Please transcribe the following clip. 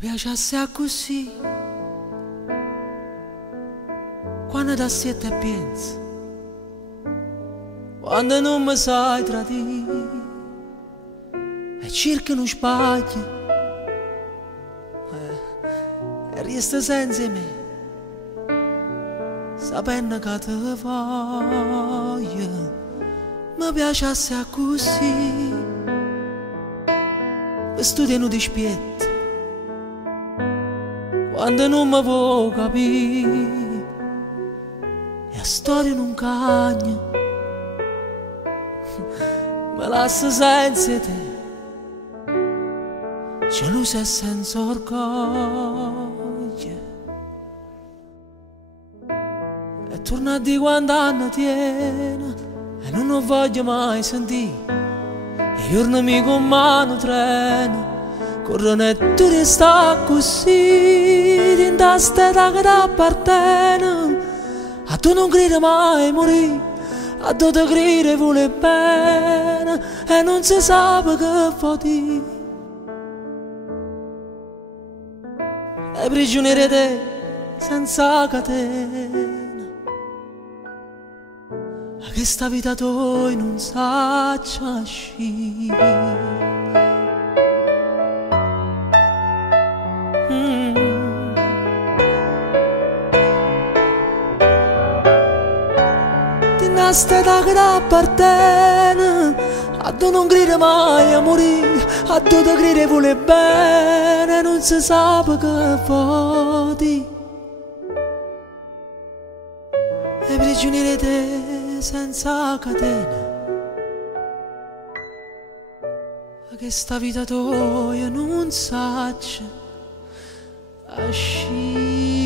Mi piace così, quando da siete pensi, quando non mi sai tradire, e cerchi uno spazio, e resta senza me, sapendo che te voglio. Mi piace così, mi studiano di spietto, quando non mi può capire, e la storia non cagna, mi lascia senza te, gelosa e senza orgoglio, e torna a dire quando anno tiene, e non lo voglio mai sentire, e giornami con mano treno, corrono e tu resta così, dentro la stella che ti appartiene, a tu non credi mai morire, a tu ti credi vuole bene, e non si sa che fa dire. E prigioniere te senza catena, che sta vita tua non sa uscire. Una stella che ti appartiene, a tu non crede mai a morire, a tu ti crede vuole bene, non si sa che fa dire. E prigioniere te senza catena, che sta vita tua non sa uscire.